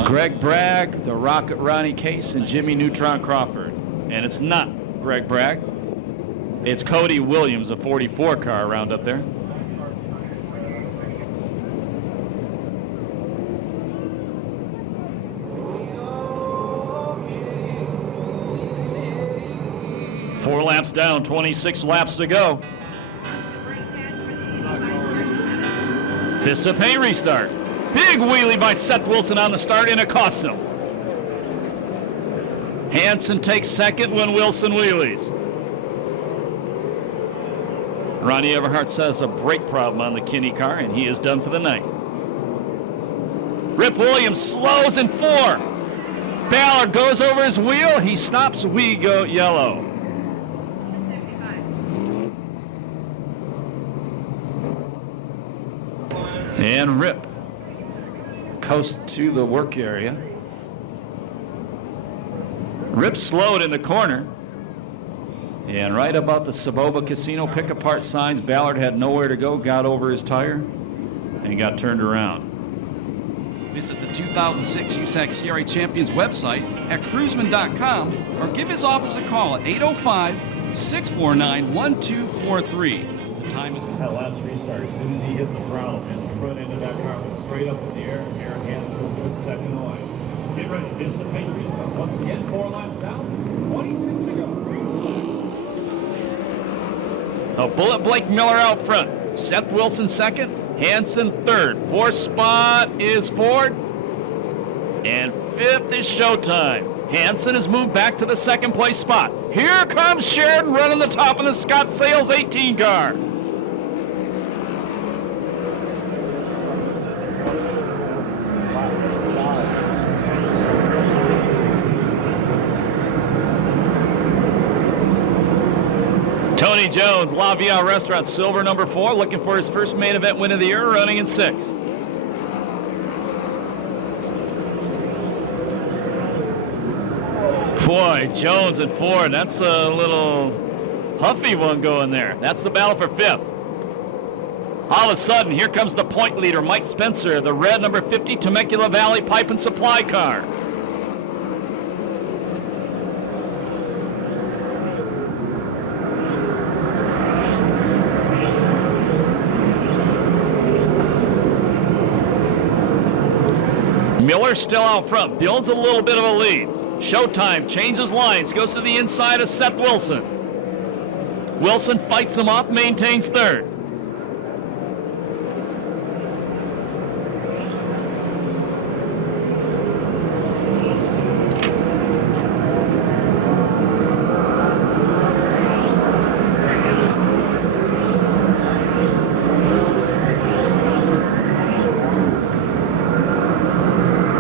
Greg Bragg, the Rocket Ronnie Case, and Jimmy Neutron Crawford. And it's not Greg Bragg. It's Cody Williams, a 44 car around up there. Four laps down, 26 laps to go. Fist of paint restart. Big wheelie by Seth Wilson on the start, and it costs him. Hansen takes second when Wilson wheelies. Ronnie Everhart says a brake problem on the Kinney car, and he is done for the night. Rip Williams slows in 4. Ballard goes over his wheel. He stops. We go yellow. And Rip coast to the work area. Rip slowed in the corner. And right about the Saboba Casino pick-apart signs, Ballard had nowhere to go, got over his tire, and got turned around. Visit the 2006 USAC CRA Champions website at cruisman.com or give his office a call at 805-649-1243. The time is That last restart, as soon as he hit the ground and the front end of that car went straight up in the air, Aaron Hansen took second away. Get ready, this is the paint restart. Once again, 4 laps down, 26 to go. A Bullet Blake Miller out front. Seth Wilson second, Hanson third. Fourth spot is Ford. And fifth is Showtime. Hanson has moved back to the second place spot. Here comes Sheridan running the top of the Scott Sales 18 car. Tony Jones, La Via Restaurant, silver number 4, looking for his first main event win of the year, running in 6th. Boy, Jones and Ford, that's a little huffy one going there. That's the battle for 5th. All of a sudden, here comes the point leader, Mike Spencer, the red number 50 Temecula Valley Pipe and Supply car. Miller still out front, builds a little bit of a lead. Showtime changes lines, goes to the inside of Seth Wilson. Wilson fights him off, maintains third.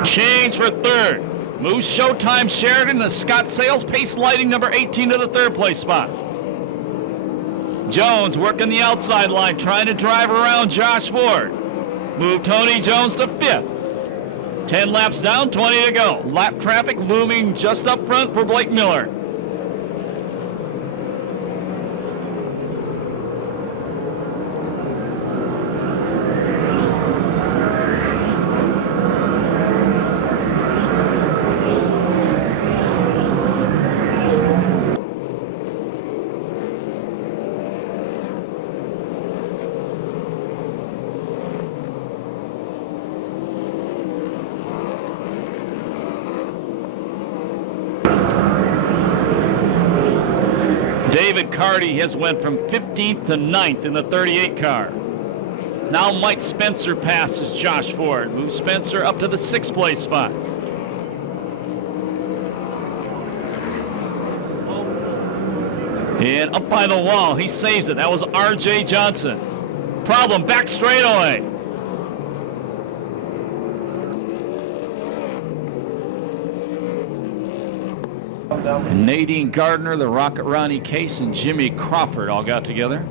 Change for third. Moves Showtime Sheridan, the Scott Sales Pace Lighting number 18 to the third place spot. Jones working the outside line, trying to drive around Josh Ford. Move Tony Jones to 5th. 10 laps down, 20 to go. Lap traffic looming just up front for Blake Miller. David Carty has went from 15th to 9th in the 38 car. Now Mike Spencer passes Josh Ford. Moves Spencer up to the 6th place spot. And up by the wall, he saves it. That was R.J. Johnson. Problem, back straightaway. Nadine Gardner, the Rocket Ronnie Case, and Jimmy Crawford all got together.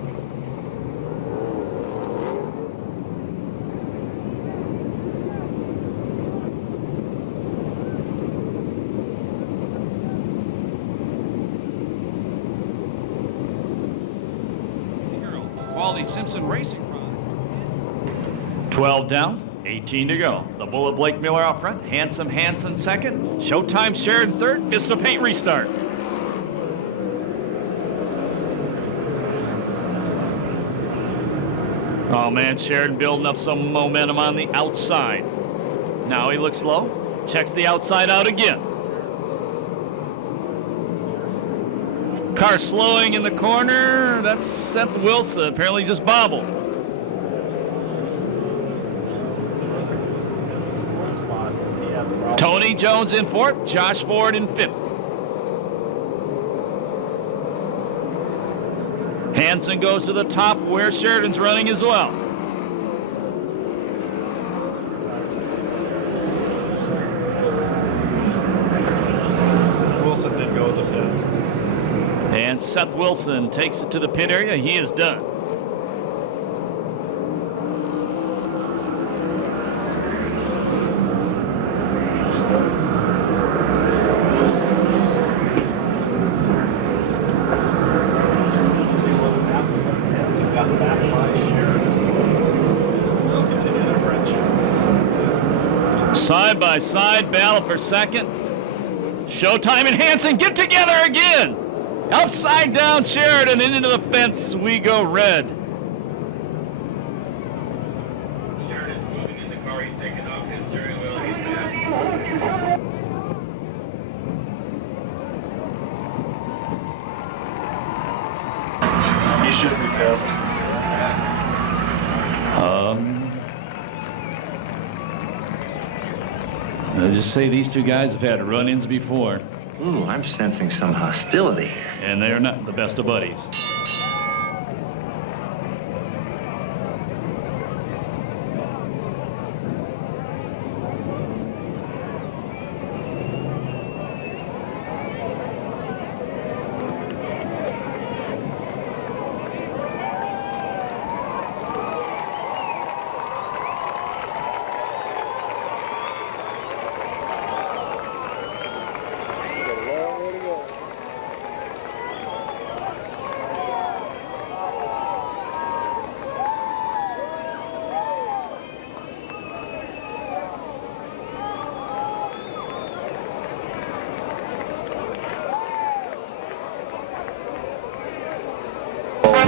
Quality Simpson Racing products. 12 down, 18 to go. The Bullet Blake Miller out front. Hanson second. Showtime Sheridan third. Vista Paint restart. Oh man, Sheridan building up some momentum on the outside. Now he looks low. Checks the outside out again. Car slowing in the corner. That's Seth Wilson. Apparently just bobbled. Tony Jones in 4th. Josh Ford in 5th. Hanson goes to the top where Sheridan's running as well. Wilson did go to the pits. And Seth Wilson takes it to the pit area. He is done. Side by side battle for second. Showtime and Hanson get together again. Upside down Sheridan and into the fence we go red. Sheridan's moving in the car. He's taking off his steering wheel. He's back. He should be pissed. I'll just say these two guys have had run-ins before, Ooh, I'm sensing some hostility. and they're not the best of buddies.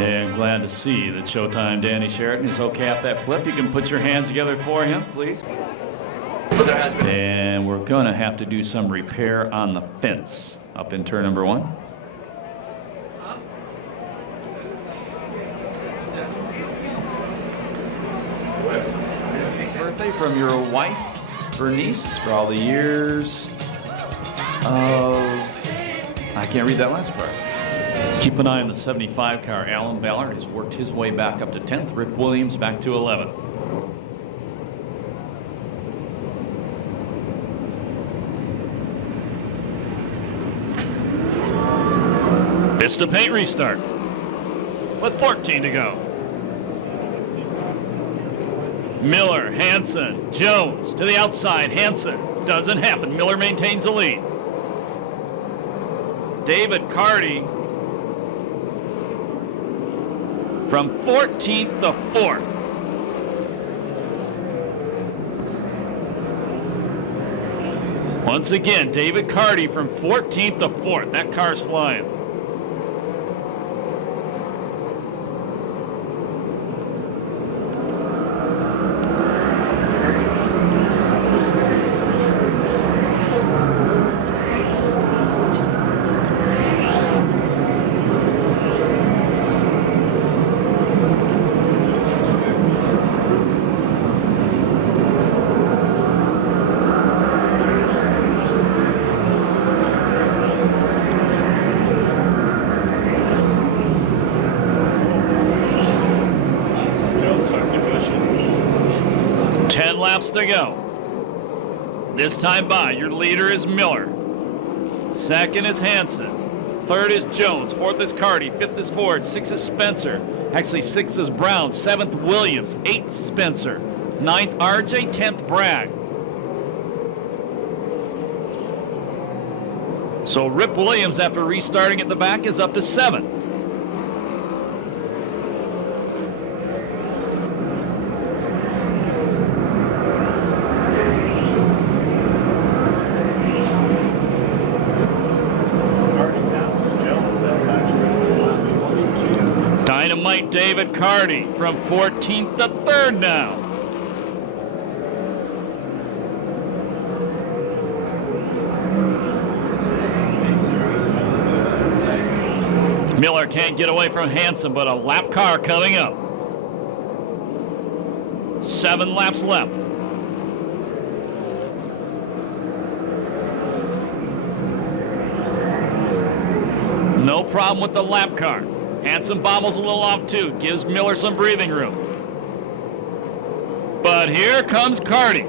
And glad to see that Showtime Danny Sheraton is okay at that flip. You can put your hands together for him, please. And we're going to have to do some repair on the fence up in turn number 1. Birthday from your wife, Bernice, for all the years of... I can't read that last part. Keep an eye on the 75 car. Alan Ballard has worked his way back up to 10th. Rip Williams back to 11th. Vista paint restart with 14 to go. Miller, Hansen, Jones to the outside. Hansen, doesn't happen. Miller maintains the lead. David Carty from 14th to 4th. Once again, David Carty from 14th to 4th. That car's flying. Laps to go. This time by, your leader is Miller. Second is Hansen. Third is Jones. Fourth is Carty. Fifth is Ford. Sixth is Spencer. Actually, sixth is Brown. Seventh, Williams. Eighth, Spencer. Ninth, RJ. 10th, Bragg. So Rip Williams, after restarting at the back, is up to 7th. Dynamite David Carty from 14th to 3rd now. Miller can't get away from Hansen, but a lap car coming up. 7 laps left. No problem with the lap car. Hansen bobbles a little off too, gives Miller some breathing room. But here comes Carty.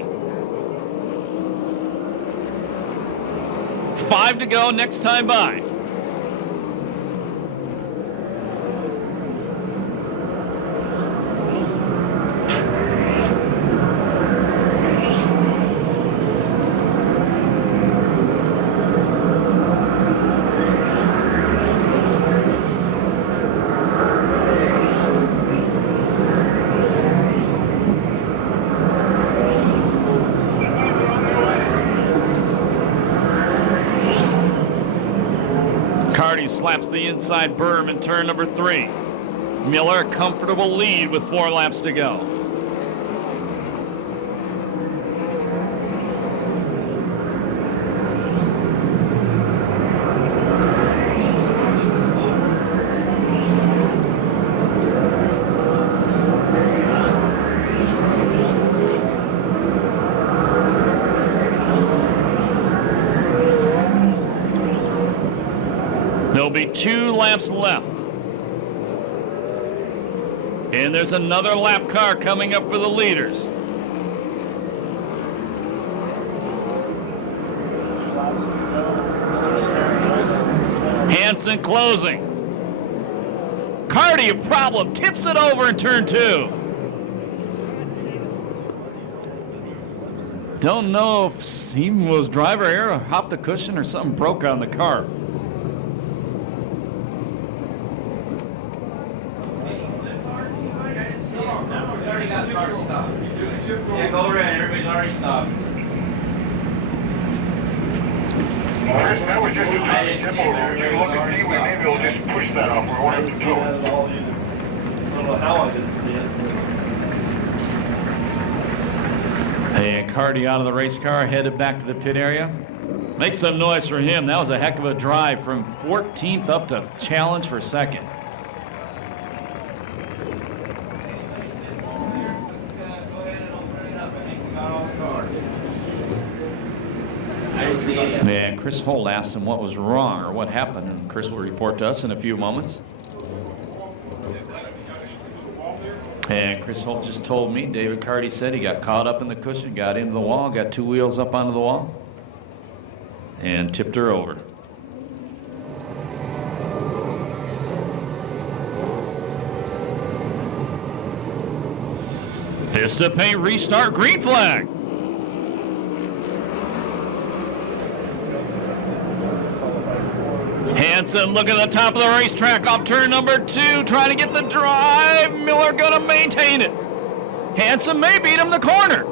5 to go next time by. Carty slaps the inside berm in turn number 3. Miller, a comfortable lead with 4 laps to go. There'll be 2 laps left. And there's another lap car coming up for the leaders. Hansen closing. Carty, a problem, tips it over in turn 2. Don't know if he was driver error, hopped the cushion, or something broke on the car. Yeah, go around. Everybody's already stopped. That was just a tiny tempo road. You look at Speedway, maybe we'll just push that off. We won't have to do it. I don't know how I didn't see it. And Carty out of the race car, headed back to the pit area. Make some noise for him. That was a heck of a drive from 14th up to challenge for 2nd. And Chris Holt asked him what was wrong or what happened, and Chris will report to us in a few moments. And Chris Holt just told me, David Carty said he got caught up in the cushion, got into the wall, got 2 wheels up onto the wall, and tipped her over. Vista Paint restart, green flag. Hansen looking at the top of the racetrack off turn number 2, trying to get the drive. Miller gonna maintain it. Hansen may beat him the corner.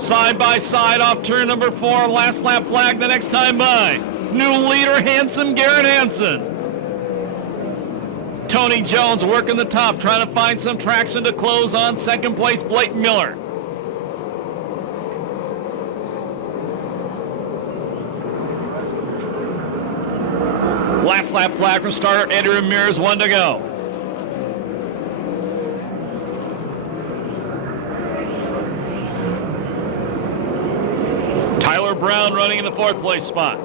Side by side off turn number 4, last lap flag the next time by. New leader Hansen, Garrett Hansen. Tony Jones working the top, trying to find some traction to close on 2nd place Blake Miller. Last lap flag from starter Eddie Ramirez, 1 to go. Tyler Brown running in the 4th place spot.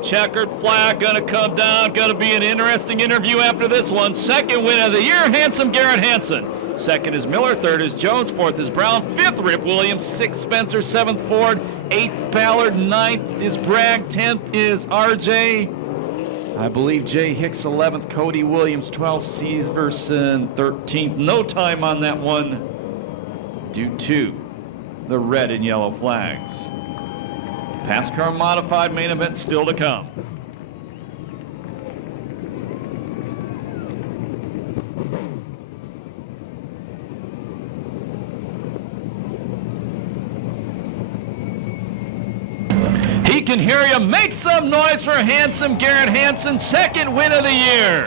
Checkered flag gonna come down. Gonna be an interesting interview after this one. 2nd win of the year, Handsome Garrett Hansen. 2nd is Miller, 3rd is Jones, 4th is Brown, 5th Rip Williams, 6th Spencer, 7th Ford, 8th Ballard, 9th is Bragg, 10th is RJ. I believe Jay Hicks, 11th, Cody Williams, 12th, Severson, 13th. No time on that one due to the red and yellow flags. NASCAR modified main event still to come. He can hear you. Make some noise for Handsome Garrett Hansen, 2nd win of the year.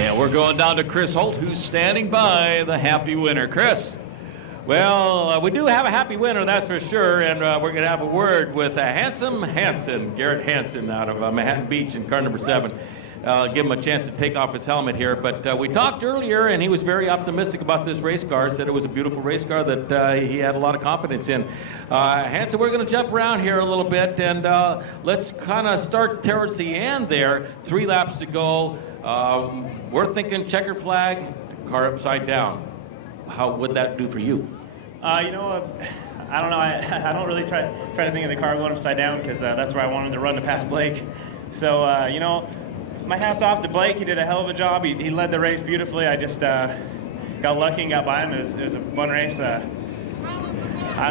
And we're going down to Chris Holt, who's standing by the happy winner. Chris. Well, we do have a happy winner, that's for sure, and we're going to have a word with Handsome Hansen, Garrett Hansen out of Manhattan Beach in car number 7. Give him a chance to take off his helmet here. But we talked earlier, and he was very optimistic about this race car. Said it was a beautiful race car that he had a lot of confidence in. Hansen, we're going to jump around here a little bit, and let's kind of start towards the end there. 3 laps to go. We're thinking checkered flag, car upside down. How would that do for you? I don't know. I don't really try to think of the car going upside down because that's where I wanted to run to pass Blake. So, my hat's off to Blake. He did a hell of a job. He led the race beautifully. I just got lucky and got by him. It was a fun race.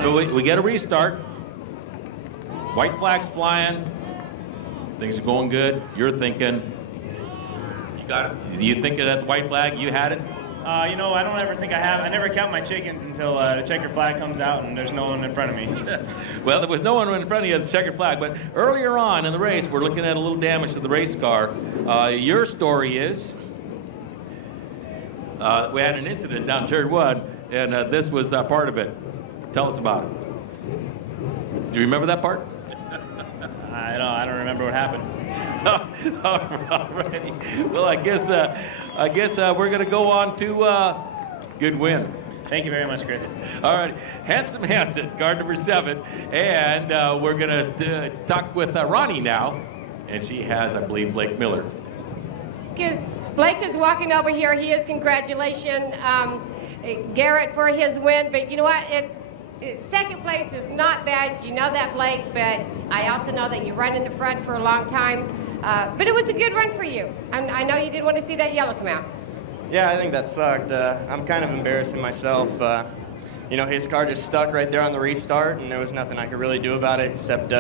So we get a restart. White flag's flying. Things are going good. You're thinking, you got it. You thinking at the white flag, you had it? I don't ever think I have. I never count my chickens until the checkered flag comes out and there's no one in front of me. Well, there was no one in front of you at the checkered flag, but earlier on in the race, we're looking at a little damage to the race car. Your story is, we had an incident down turn 1, and this was part of it. Tell us about it. Do you remember that part? I don't remember what happened. Alrighty. Well, I guess we're going to go on to good win. Thank you very much, Chris. All right, Handsome Hanson, car number 7. And we're going to talk with Ronnie now. And she has, I believe, Blake Miller. Blake is walking over here. He is congratulating Garrett for his win. But you know what? Second place is not bad. You know that, Blake. But I also know that you run in the front for a long time. But it was a good run for you. I know you didn't want to see that yellow come out. Yeah, I think that sucked. I'm kind of embarrassing myself. You know, his car just stuck right there on the restart, and there was nothing I could really do about it except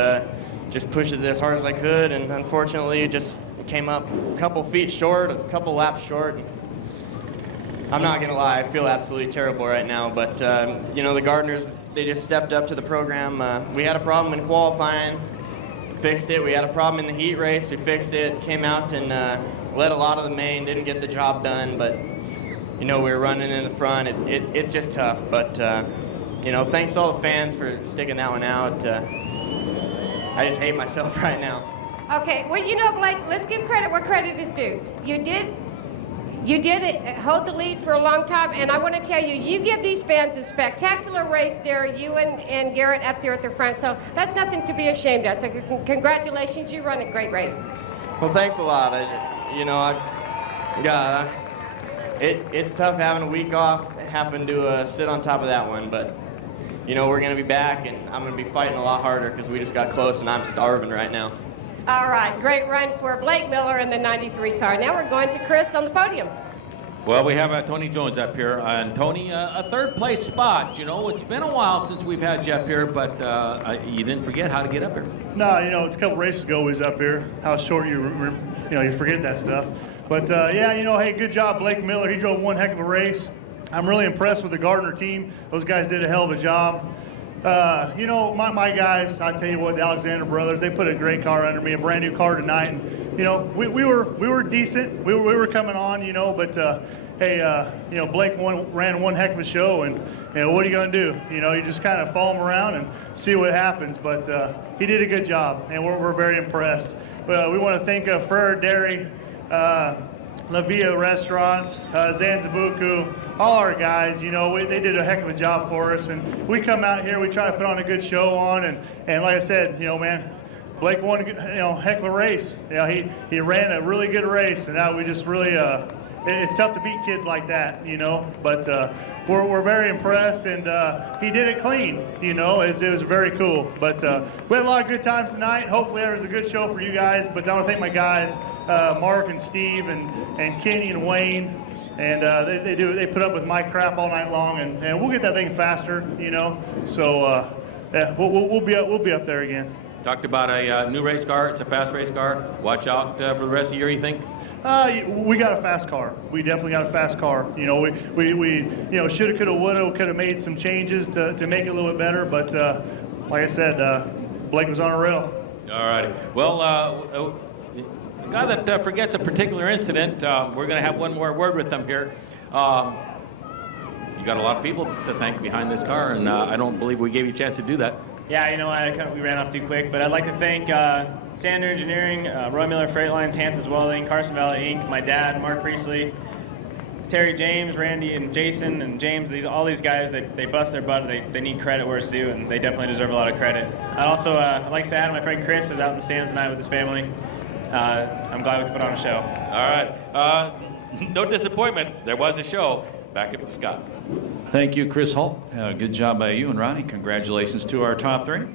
just push it as hard as I could. And unfortunately, it just came up a couple feet short, a couple laps short. I'm not gonna lie, I feel absolutely terrible right now. But you know, the Gardners, they just stepped up to the program. We had a problem in qualifying, fixed it. We had a problem in the heat race, we fixed it. Came out and led a lot of the main, didn't get the job done, but you know, we were running in the front. It's just tough, but you know, thanks to all the fans for sticking that one out. I just hate myself right now. Okay, well, you know, Blake, let's give credit where credit is due. You did hold the lead for a long time, and I want to tell you, you give these fans a spectacular race there, you and Garrett up there at the front, so that's nothing to be ashamed of. So congratulations, you run a great race. Well, thanks a lot. It's tough having a week off, having to sit on top of that one, but you know, we're going to be back, and I'm going to be fighting a lot harder because we just got close, and I'm starving right now. All right, great run for Blake Miller in the 93 car. Now we're going to Chris on the podium. Well, we have Tony Jones up here. And Tony, a third place spot. You know, it's been a while since we've had you up here, but you didn't forget how to get up here. No, you know, it's a couple races ago we was up here. How short you forget that stuff. But yeah, you know, hey, good job, Blake Miller. He drove one heck of a race. I'm really impressed with the Gardner team. Those guys did a hell of a job. You know, my guys, I tell you what, the Alexander brothers, they put a great car under me, a brand new car tonight. And, you know, we were decent. We were coming on, you know, but hey, you know, Blake ran one heck of a show, and you know, what are you going to do? You know, you just kind of follow him around and see what happens. But he did a good job, and we're very impressed. We want to thank Fur Dairy, La Via Restaurants, Zanzibuku, all our guys. You know, they did a heck of a job for us, and we come out here, we try to put on a good show on, and like I said, you know, man, Blake won a heck of a race. You know, he ran a really good race, and now we just really it's tough to beat kids like that, you know. But we're very impressed, and he did it clean. You know, it was very cool. But we had a lot of good times tonight. Hopefully, there was a good show for you guys. But I want to thank my guys, Mark and Steve and Kenny and Wayne. And they put up with my crap all night long, and we'll get that thing faster, you know. So yeah, we'll be up there again. Talked about a new race car. It's a fast race car. Watch out for the rest of the year, you think? We got a fast car. We definitely got a fast car. You know, we you know, shoulda, coulda, woulda, could have made some changes to make it a little bit better. But like I said, Blake was on a rail. All righty. Well, the guy that forgets a particular incident, we're going to have one more word with them here. You got a lot of people to thank behind this car, and I don't believe we gave you a chance to do that. Yeah, you know, we ran off too quick, but I'd like to thank Sander Engineering, Roy Miller Freight Lines, Hans's Welding, Carson Valley Inc., my dad, Mark Priestley, Terry James, Randy, and Jason, and James. All these guys, they bust their butt. They need credit where it's due, and they definitely deserve a lot of credit. I'd also like to say hi to my friend Chris, who's out in the stands tonight with his family. I'm glad we could put on a show. All right. No disappointment. There was a show. Back up to Scott. Thank you, Chris Holt. Good job by you and Ronnie. Congratulations to our top three.